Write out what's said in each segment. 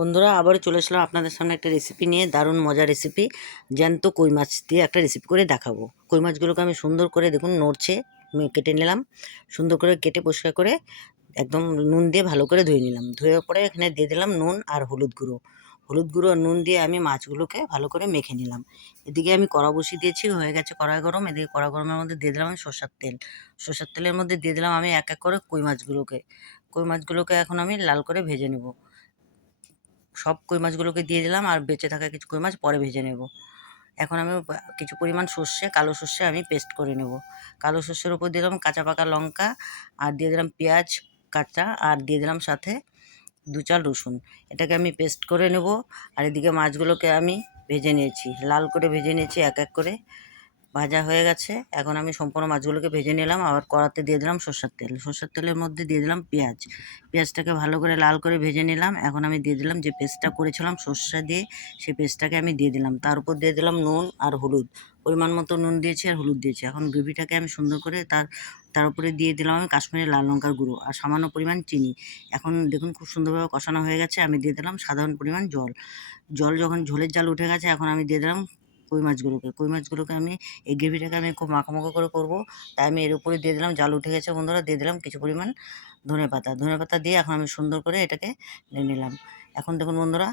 বন্ধুরা আবারও চলে আসলাম আপনাদের সামনে একটা রেসিপি নিয়ে, দারুণ মজার রেসিপি। জ্যান্ত কই মাছ দিয়ে একটা রেসিপি করে দেখাবো। কই মাছগুলোকে আমি সুন্দর করে দেখুন নড়ছে, আমি কেটে নিলাম। সুন্দর করে কেটে পরিষ্কার করে একদম নুন দিয়ে ভালো করে ধুয়ে নিলাম। ধুয়ে পরে এখানে দিয়ে দিলাম নুন আর হলুদ গুঁড়ো। হলুদ গুঁড়ো আর নুন দিয়ে আমি মাছগুলোকে ভালো করে মেখে নিলাম। এদিকে আমি কড়া বসিয়ে দিয়েছি, হয়ে গেছে কড়াই গরম। এদিকে কড়া গরমের মধ্যে দিয়ে দিলাম আমি সরষের তেল। সরষের তেলের মধ্যে দিয়ে দিলাম আমি এক এক করে কই মাছগুলোকে। কই মাছগুলোকে এখন আমি লাল করে ভেজে নেব। সব কই মাছগুলোকে দিয়ে দিলাম, আর বেঁচে থাকা কিছু কই মাছ পরে ভেজে নেব। এখন আমি কিছু পরিমাণ সর্ষে, কালো সর্ষে আমি পেস্ট করে নেব। কালো সর্ষের উপর দিলাম কাঁচা পাকা লঙ্কা, আর দিয়ে দিলাম পেঁয়াজ কাঁচা, আর দিয়ে দিলাম সাথে 2-4 রসুন। এটাকে আমি পেস্ট করে নেব। আর এদিকে মাছগুলোকে আমি ভেজে নিয়েছি, লাল করে ভেজে নিয়েছি এক এক করে। ভাজা হয়ে গেছে। এখন আমি সম্পূর্ণ মাছগুলোকে ভেজে নিলাম। আবার কড়াতে দিয়ে দিলাম সরষের তেল। সরষের তেলের মধ্যে দিয়ে দিলাম পেঁয়াজ। পেঁয়াজটাকে ভালো করে লাল করে ভেজে নিলাম। এখন আমি দিয়ে দিলাম যে পেস্টটা করেছিলাম সর্ষে দিয়ে, সেই পেস্টটাকে আমি দিয়ে দিলাম। তার উপর দিয়ে দিলাম নুন আর হলুদ, পরিমাণ মতো নুন দিয়েছি আর হলুদ দিয়েছি। এখন গ্রেভিটাকে আমি সুন্দর করে তার উপরে দিয়ে দিলাম আমি কাশ্মীরি লাল লঙ্কার গুঁড়ো আর সামান্য পরিমাণ চিনি। এখন দেখুন খুব সুন্দরভাবে কষানো হয়ে গেছে। আমি দিয়ে দিলাম সাধারণ পরিমাণ জল। যখন ঝোলের জাল উঠে গেছে, এখন আমি দিয়ে দিলাম কই মাছগুলোকে আমি এই গ্রেভিটাকে আমি খুব মাখামাখা করে করব। তাই আমি এর উপরে দিয়ে দিলাম, জাল উঠে গেছে বন্ধুরা, দিয়ে দিলাম কিছু পরিমাণ ধনেপাতা দিয়ে এখন আমি সুন্দর করে এটাকে নিয়ে নিলাম। এখন দেখুন বন্ধুরা,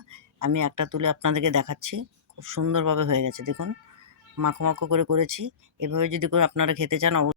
আমি একটা তুলে আপনাদেরকে দেখাচ্ছি। খুব সুন্দরভাবে হয়ে গেছে দেখুন, মাখো করে করেছি। এভাবে যদি করে আপনারা খেতে চান